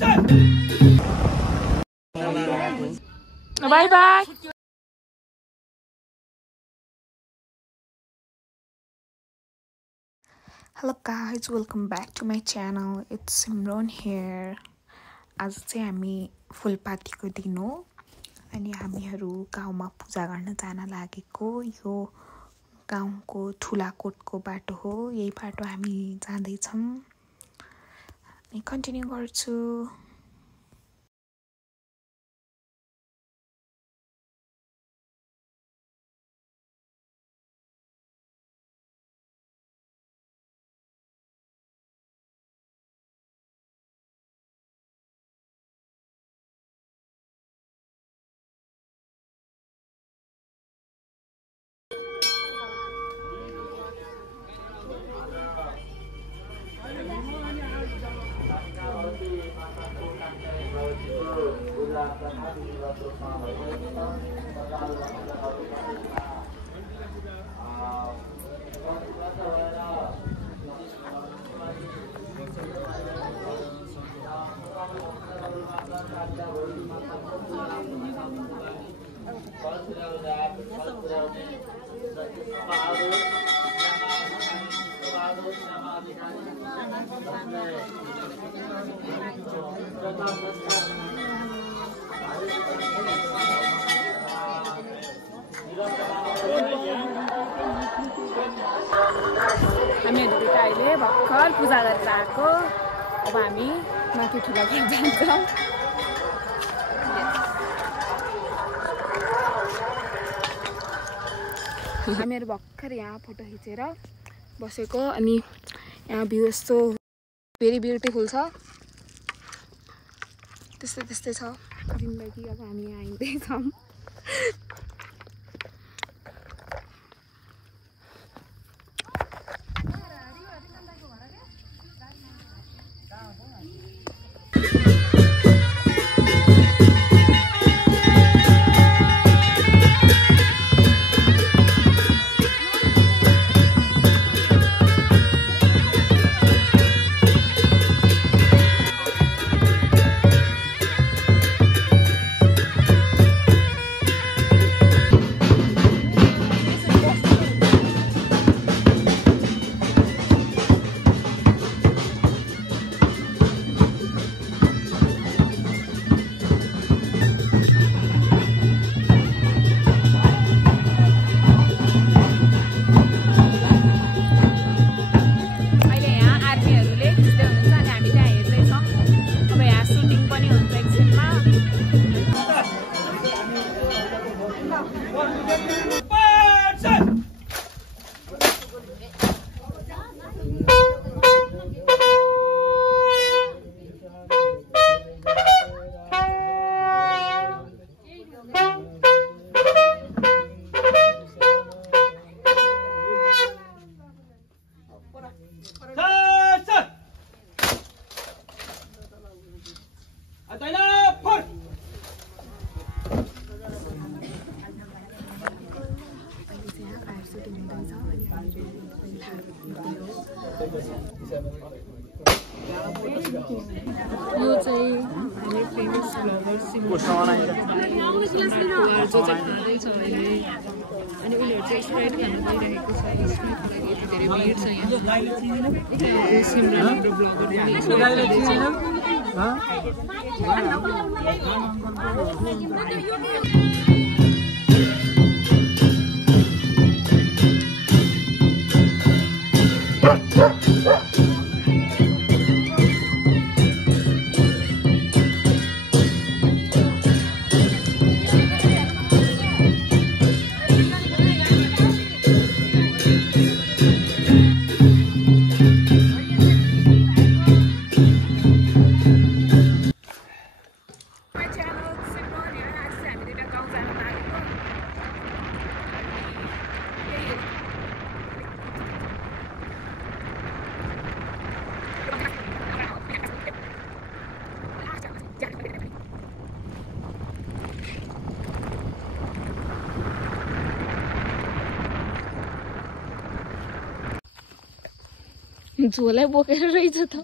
Bye bye. Hello guys, welcome back to my channel. It's Simran here. आज चाहिँ हामी फुलपातीको दिन हो अनि हामीहरू गाउँमा पूजा गर्न जान लागेको। यो गाउँको ठुलाकोटको बाटो हो। यही बाटो हामी जाँदै छौं अनि कन्टिन्यू गर्छु। हामीहरु त अहिले भर्खर पूजा गरेर आएको। अब हामी माथि ठुलाकोट जान्छौं। हामीहरु भर्खर यहाँ फोटो खिचेर बसेको अनि यहाँ भ्यू यस्तो भेरी ब्युटिफुल छ। त्यस्तै छ जिन्दगी। अब हामी यहाँ हिँड्दै छौं। यो चाहिँ हामी फेमस ब्लगर सिमो जो चाहिँ खाँदैछ अहिले अनि उनीहरू चाहिँ स्प्राइट खान गइरहेको छ। स्प्राइटको लागि यति धेरै भिड छ यहाँ। सिमरन हाम्रो ब्लगर झोला बोकेर रहेछ त।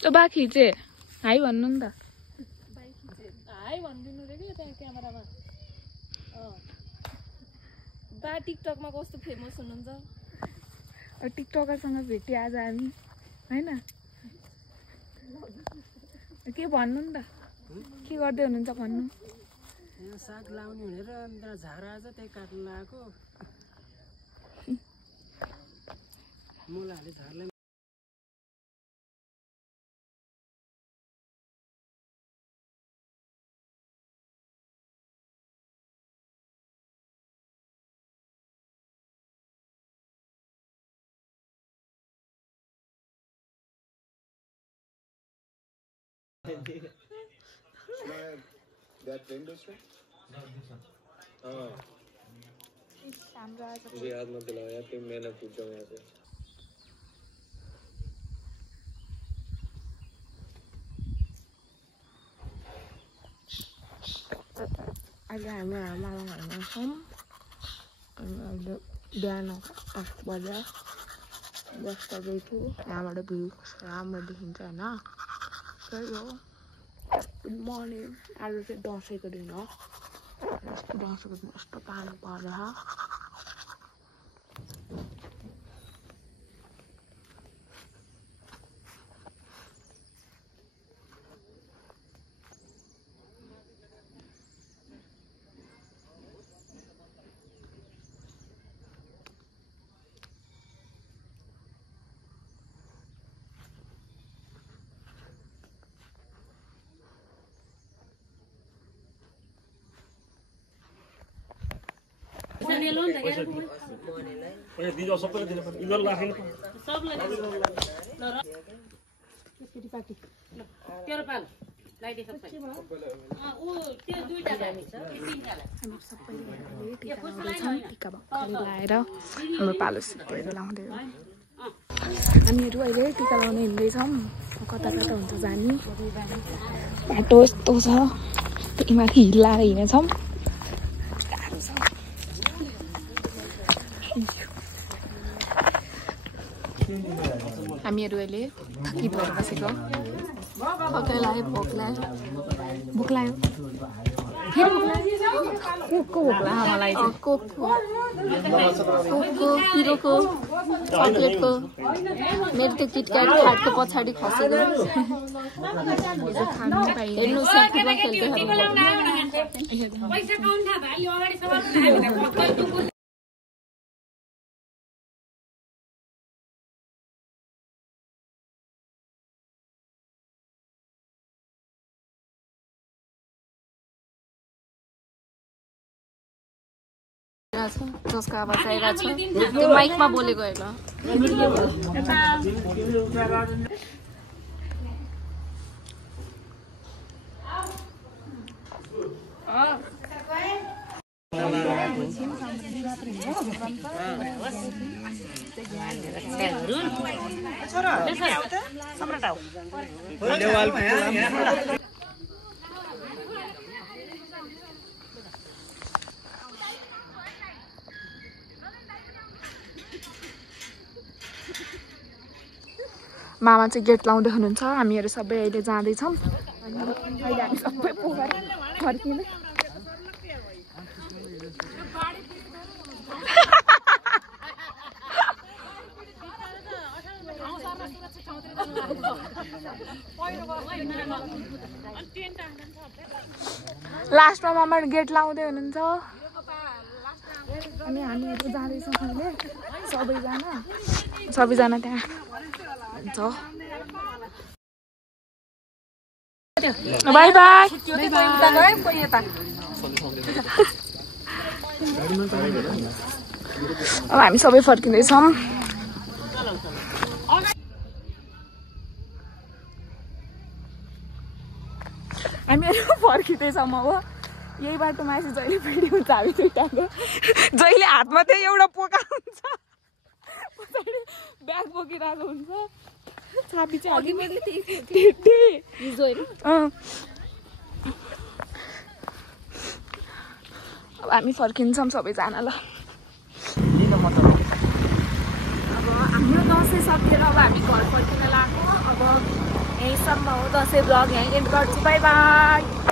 त्यो बा खिचे हाई भन्नु नि त हाई भन्दिनु रे के त्यहाँ क्यामेरामा बा टिकटकमा कस्तो फेमस हुनुहुन्छ टिकटकरसँग भेटे आज हामी हैन के भन्नु नि त के गर्दै हुनुहुन्छ भन्नु यहाँ साग लाउने भनेर अन्त झारा आज त्यही काट्न लगाएको मुलाले झारलाई That dangerous right? No, this one. हाँ मुझे याद मत दिलाओ यार कि मैं ना पूछ जाऊँ यहाँ से आज हामी आमामा घरमा छौँ अनि अहिले बिहान 8 बजे बस्दा गएको यहाँबाट भ्यू कस्तो राम्रो देखिन्छ होइन त्यही हो गुड मर्निङ आज चाहिँ दसैँको दिन हो दसैँको दिन यस्तो पानी परेर लाएर हाम्रो पालो सिक्केर लाउँदै हो हामीहरू अहिले टिका लाउन हिँड्दैछौँ कता कता हुन्छ जाने बाटो यस्तो छ त्यही माथि हिल लाएर हिँडेछौँ हामीहरू अहिले थकित भएर बसेको थकाइ लाग्यो भोक लाग्यो फेरि कोकको भोक लाग्यो मलाई कोकको पिरोको चक्लेटको मेरो त्यो किटक्याट खाटको पछाडि खसेको खानु पाइयो हेर्नु जसको आवाज आइरहेको छ त्यो माइकमा बोलेको होइन मामा चाहिँ गेट लाउँदै हुनुहुन्छ हामीहरू सबै अहिले जाँदैछौँ अहिले हामी सबै पोखर फर्किँदै लास्टमा मामा गेट लाउँदै हुनुहुन्छ अनि हामीहरू जाँदैछौँ अहिले सबैजना त्यहाँ हुन्छ बाई बाई अब हामी सबै फर्किँदैछौँ हामीहरू फर्किँदैछौँ अब यही बाटो मासु जहिले भिडी हुन्छ हामी दुइटाको जहिले हातमा चाहिँ एउटा पोका हुन्छ ब्याग बोकिरहेको हुन्छ छापी चाहिँ अब हामी फर्किन्छौँ सबैजना ल अब हाम्रो दसैँ सकिएर अब हामी घर फर्किन लाग्यो अब यहीँ यहीँसम्म हो दसैँ ब्लग यहीँ एन्ड गर्छु बाई बाई